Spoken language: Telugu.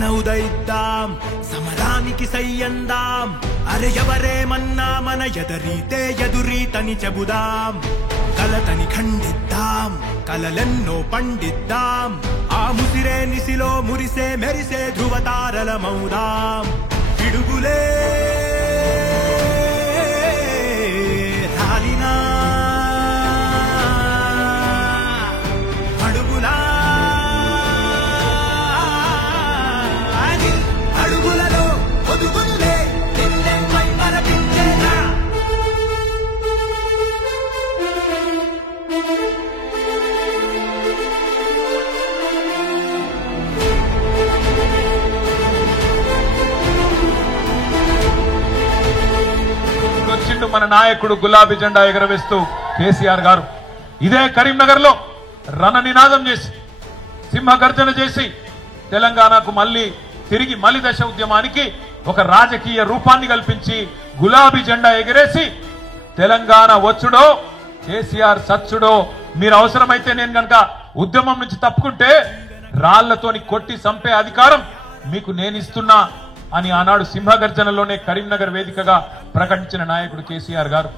గగన ఉదయిద్దాం సమరానికి సయ్యందాం అరే ఎవరేమన్నా మన ఎదరీతే ఎదురీతని చెబుదాం కలతని ఖండిద్దాం కలలెన్నో పండిద్దాం ఆ ముసిరే నిసిలో మురిసే మెరిసే ధృవతారలమౌదాం పిడుగులే రాలినా అడుగులా అడుగులలో ఒదుగునులే నిన్నెంపై మరపించేలా వచ్చిండు మన నాయకుడు గులాబీ జెండా ఎగరవేస్తూ కేసీఆర్ గారు ఇదే కరీంనగర్ లో రణ నినాదం చేసి సింహగర్జన చేసి తెలంగాణకు తిరిగి మలి దశ ఉద్యమానికి ఒక రాజకీయ రూపాన్ని కల్పించి గులాబీ జెండా ఎగరేసి తెలంగాణ వచ్చుడో కేసీఆర్ సచ్చుడో మీరు అవసరమైతే నేను గనక ఉద్యమం నుంచి తప్పుకుంటే రాళ్లతోని కొట్టి చంపే అధికారం మీకు నేను ఇస్తున్నా అని ఆనాడు సింహగర్జనలోనే కరీంనగర్ వేదికగా ప్రకటించిన నాయకుడు కేసీఆర్ గారు.